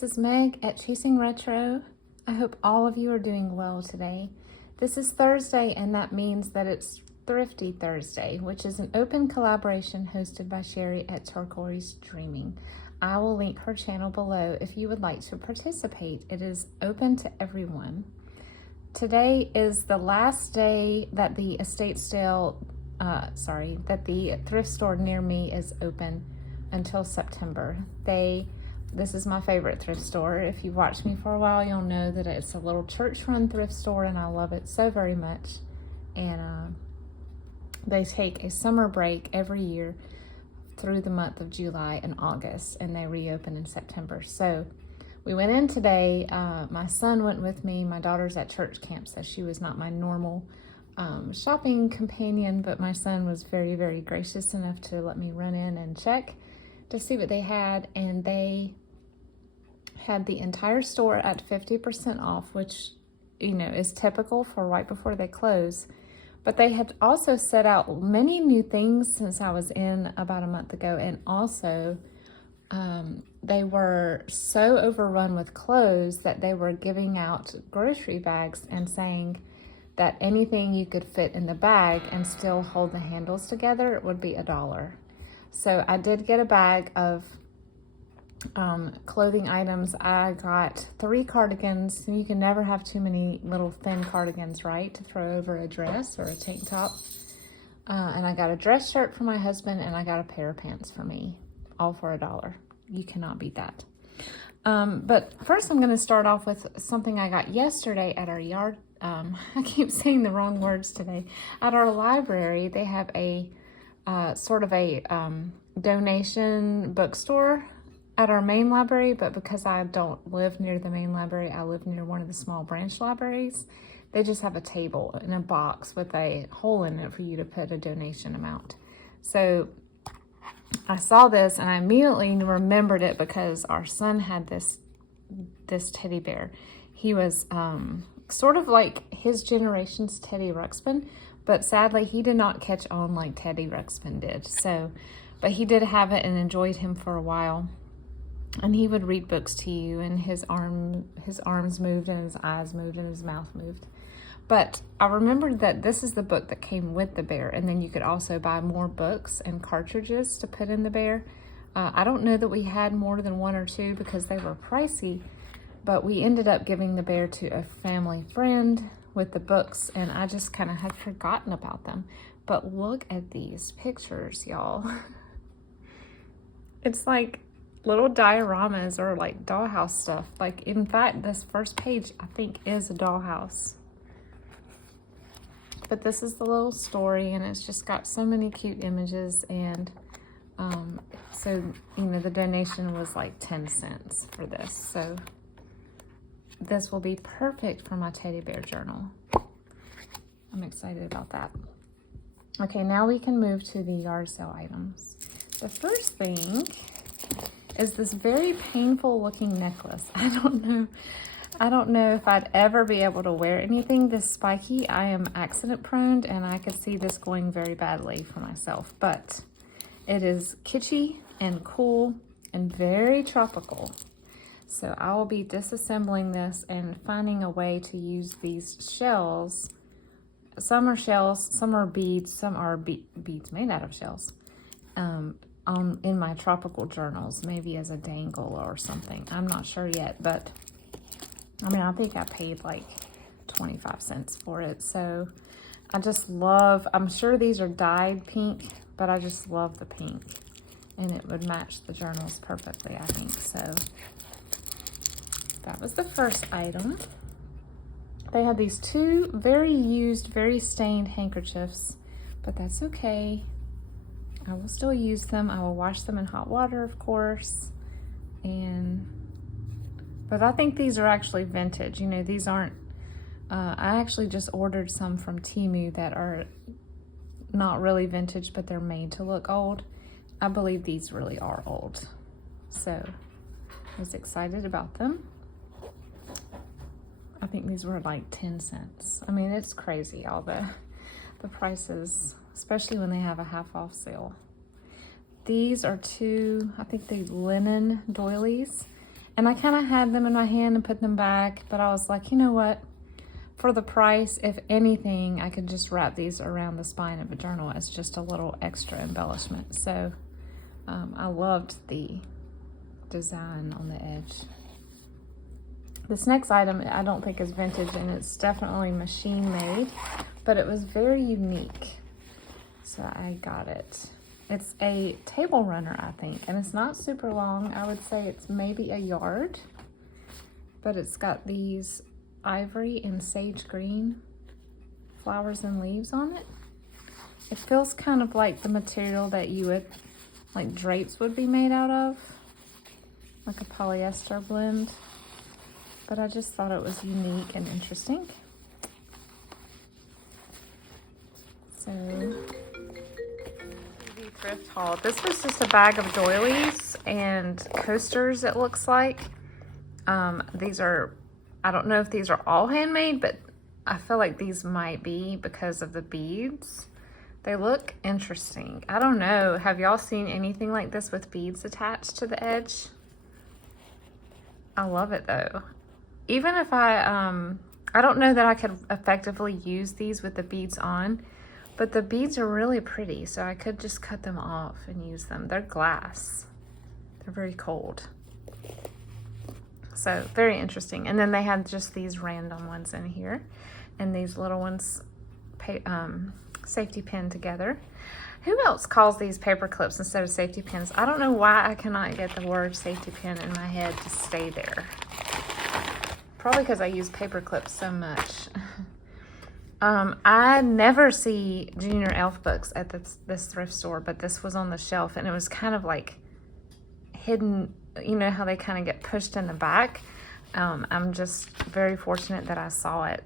this is Meg at Chasing Retro. I hope all of you are doing well today. This is Thursday, and that means that it's Thrifty Thursday, which is an open collaboration hosted by Sheree at Turquoise Dreaming. I will link her channel below if you would like to participate. It is open to everyone. Today is the last day that the that the thrift store near me is open until September. This is my favorite thrift store. If you've watched me for a while, you'll know that it's a little church-run thrift store, and I love it so very much. And they take a summer break every year through the month of July and August, and they reopen in September. So we went in today. My son went with me. My daughter's at church camp, so she was not my normal shopping companion, but my son was very, very gracious enough to let me run in and check to see what they had, and they had the entire store at 50% off, which, you know, is typical for right before they close. But they had also set out many new things since I was in about a month ago, and also they were so overrun with clothes that they were giving out grocery bags and saying that anything you could fit in the bag and still hold the handles together would be $1. So I did get a bag of clothing items. I got 3 cardigans. You can never have too many little thin cardigans, right, to throw over a dress or a tank top. And I got a dress shirt for my husband, and I got a pair of pants for me, all for $1. You cannot beat that. But first I'm going to start off with something I got yesterday at our yard. I keep saying the wrong words today. At our library, they have a sort of a donation bookstore at our main library, but because I don't live near the main library, I live near one of the small branch libraries. They just have a table in a box with a hole in it for you to put a donation amount. So I saw this and I immediately remembered it because our son had this teddy bear. He was sort of like his generation's Teddy Ruxpin, but sadly he did not catch on like Teddy Ruxpin did. So, but he did have it and enjoyed him for a while. And he would read books to you, and his arms moved, and his eyes moved, and his mouth moved. But I remembered that this is the book that came with the bear, and then you could also buy more books and cartridges to put in the bear. I don't know that we had more than 1 or 2 because they were pricey, but we ended up giving the bear to a family friend with the books, and I just kind of had forgotten about them. But look at these pictures, y'all. It's like little dioramas or like dollhouse stuff. Like, in fact, this first page I think is a dollhouse. But this is the little story, and it's just got so many cute images. And so, you know, the donation was like 10 cents for this. So this will be perfect for my teddy bear journal. I'm excited about that. Okay, now we can move to the yard sale items. The first thing is this very painful looking necklace. I don't know if I'd ever be able to wear anything this spiky. I am accident prone, and I could see this going very badly for myself, but it is kitschy and cool and very tropical. So I will be disassembling this and finding a way to use these shells. Some are shells, some are beads, some are beads made out of shells. In my tropical journals, maybe as a dangle or something. I'm not sure yet, but I mean, I think I paid like 25 cents for it. So I just love, I'm sure these are dyed pink, but I just love the pink, and it would match the journals perfectly, I think. So that was the first item. They had these 2 very used, very stained handkerchiefs, but that's okay. I will still use them. I will wash them in hot water, of course. But I think these are actually vintage. You know, these aren't, I actually just ordered some from Temu that are not really vintage, but they're made to look old. I believe these really are old. So I was excited about them. I think these were like 10 cents. I mean, it's crazy, all the prices, especially when they have a half off sale. These are 2, I think, the linen doilies, And I kind of had them in my hand and put them back, but I was like, you know what? For the price, if anything, I could just wrap these around the spine of a journal as just a little extra embellishment. So I loved the design on the edge. This next item I don't think is vintage, and it's definitely machine made, but it was very unique. So I got it. It's a table runner, I think, and it's not super long. I would say it's maybe a yard, but it's got these ivory and sage green flowers and leaves on it. It feels kind of like the material that you would, like drapes would be made out of, like a polyester blend. But I just thought it was unique and interesting. So, the thrift haul. This was just a bag of doilies and coasters, it looks like. These are, I don't know if these are all handmade, but I feel like these might be because of the beads. They look interesting. I don't know. Have y'all seen anything like this with beads attached to the edge? I love it though. Even if I don't know that I could effectively use these with the beads on, but the beads are really pretty, so I could just cut them off and use them. They're glass. They're very cold. So very interesting. And then they had just these random ones in here, and these little ones safety pin together. Who else calls these paper clips instead of safety pins? I don't know why I cannot get the word safety pin in my head to stay there. Probably because I use paper clips so much. I never see Junior Elf books at this thrift store, but this was on the shelf, and it was kind of like hidden. You know how they kind of get pushed in the back? I'm just very fortunate that I saw it.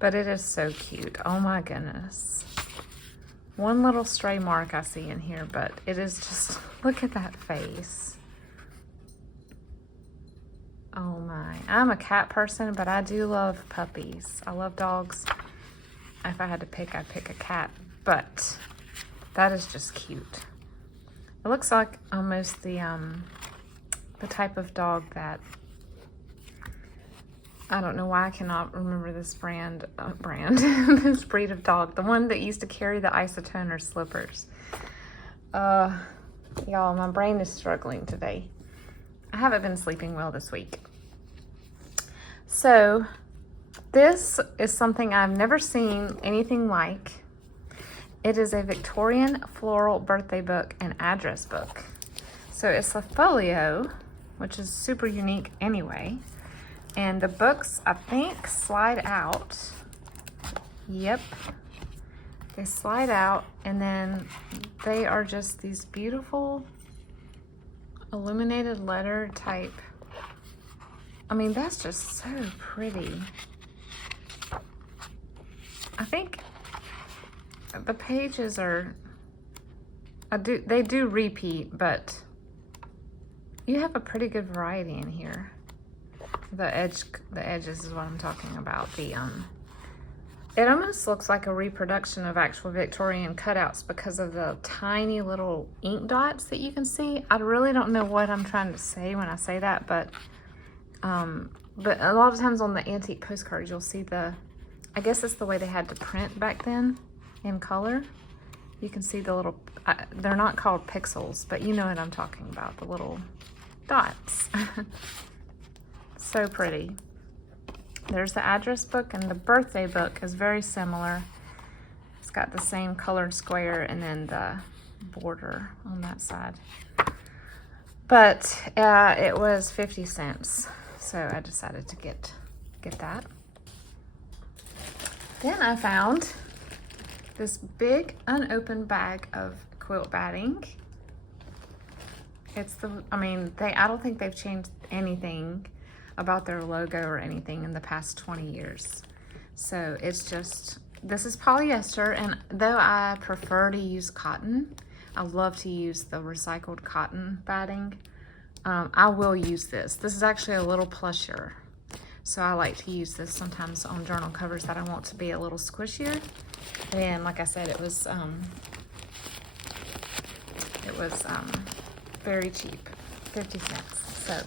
But it is so cute. Oh my goodness. One little stray mark I see in here, but it is just, look at that face. Oh my. I'm a cat person, but I do love puppies. I love dogs. If I had to pick, I'd pick a cat. But that is just cute. It looks like almost the type of dog that, I don't know why I cannot remember this this breed of dog. The one that used to carry the isotoner slippers. Y'all, my brain is struggling today. I haven't been sleeping well this week. So this is something I've never seen anything like. It is a Victorian floral birthday book and address book. So it's a folio, which is super unique anyway. And the books, I think, slide out. Yep. They slide out, and then they are just these beautiful illuminated letter type. I mean, that's just so pretty. I think the pages are, they do repeat, but you have a pretty good variety in here. The edges is what I'm talking about. It almost looks like a reproduction of actual Victorian cutouts because of the tiny little ink dots that you can see. I really don't know what I'm trying to say when I say that, but a lot of times on the antique postcards, you'll see I guess it's the way they had to print back then in color. You can see the little, they're not called pixels, but you know what I'm talking about, the little dots. So pretty. There's the address book, and the birthday book is very similar. It's got the same colored square and then the border on that side. But it was 50 cents, so I decided to get that. Then I found this big unopened bag of quilt batting. I don't think they've changed anything about their logo or anything in the past 20 years. So it's just, this is polyester, and though I prefer to use cotton, I love to use the recycled cotton batting. I will use this. This is actually a little plushier. So I like to use this sometimes on journal covers that I want to be a little squishier. And like I said, it was very cheap, 50 cents. So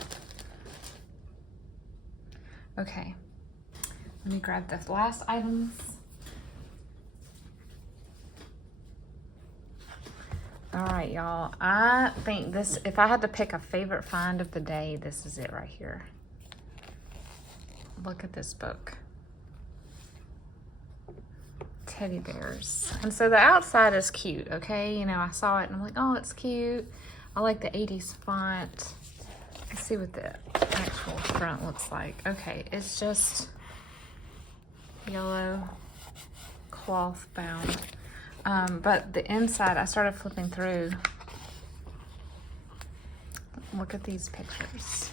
Okay, let me grab the last items. All right, y'all. I think this, if I had to pick a favorite find of the day, this is it right here. Look at this book. Teddy bears. And so the outside is cute, okay? You know, I saw it and I'm like, oh, it's cute. I like the 80s font. Let's see what the actual front looks like. Okay, it's just yellow cloth bound. But the inside, I started flipping through. Look at these pictures.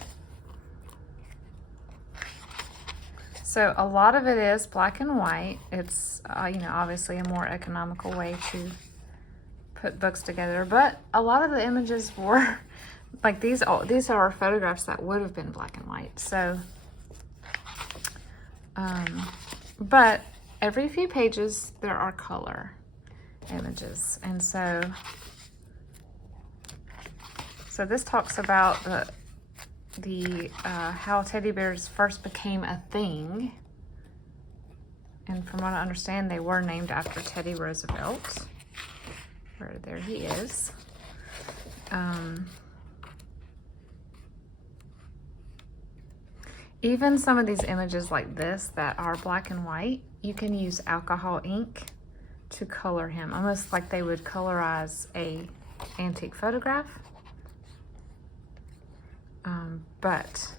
So a lot of it is black and white. It's, you know, obviously a more economical way to put books together. But a lot of the images were, like these are photographs that would have been black and white. So, but every few pages there are color images. And so this talks about the how teddy bears first became a thing, and from what I understand, they were named after Teddy Roosevelt. There he is. Even some of these images like this that are black and white, you can use alcohol ink to color him, almost like they would colorize a antique photograph. But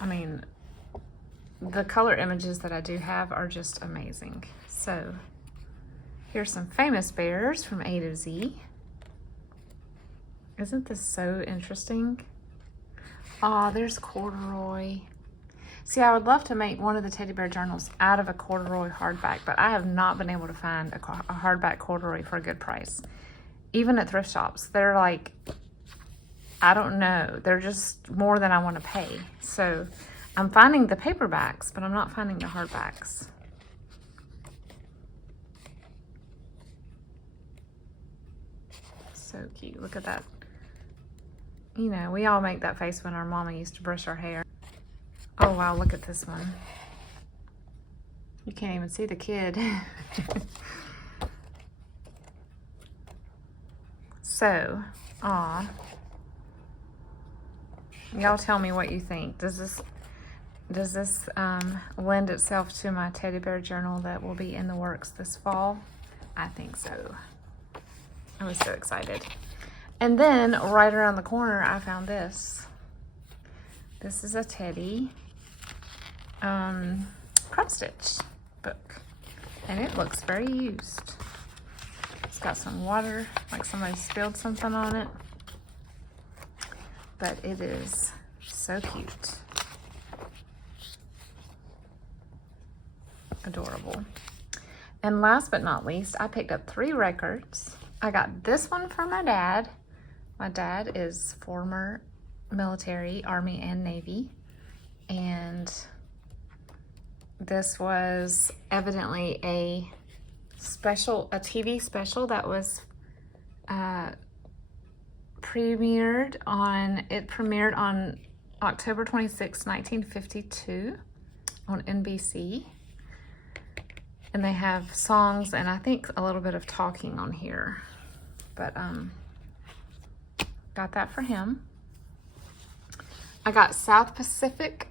I mean, the color images that I do have are just amazing. So here's some famous bears from A to Z. Isn't this so interesting? Oh, there's corduroy. See, I would love to make one of the teddy bear journals out of a corduroy hardback, but I have not been able to find a hardback corduroy for a good price. Even at thrift shops, they're like, I don't know, they're just more than I want to pay. So I'm finding the paperbacks, but I'm not finding the hardbacks. So cute, look at that. You know, we all make that face when our mama used to brush our hair. Oh wow, look at this one. You can't even see the kid. So, aw. Y'all tell me what you think. Does this lend itself to my teddy bear journal that will be in the works this fall? I think so. I was so excited. And then right around the corner, I found this. This is a Teddy cross stitch book, and it looks very used. It's got some water, like somebody spilled something on it, but it is so cute. Adorable. And last but not least, I picked up 3 records. I got this one for my dad. My dad is former military, Army and Navy, and this was evidently a TV special that was premiered on October 26, 1952 on NBC. And they have songs and I think a little bit of talking on here. But got that for him. I got South Pacific.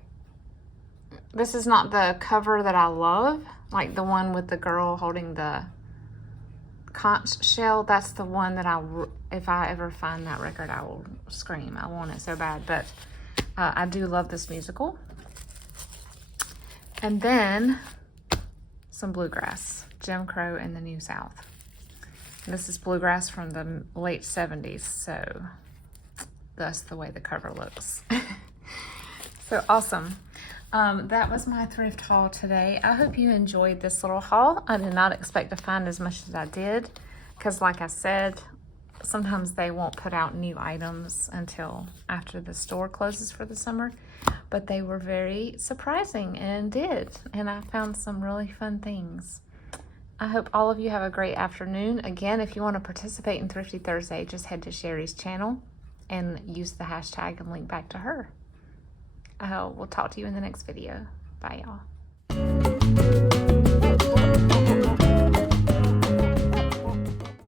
This is not the cover that I love, like the one with the girl holding the conch shell. That's the one that if I ever find that record, I will scream. I want it so bad. But I do love this musical. And then some bluegrass, Jim Crow in the New South. This is bluegrass from the late 70s, so that's the way the cover looks. So awesome. That was my thrift haul today. I hope you enjoyed this little haul. I did not expect to find as much as I did, because like I said, sometimes they won't put out new items until after the store closes for the summer, but they were very surprising and and I found some really fun things. I hope all of you have a great afternoon. Again, if you want to participate in Thrifty Thursday, just head to Sheree's channel and use the hashtag and link back to her. We'll talk to you in the next video. Bye, y'all.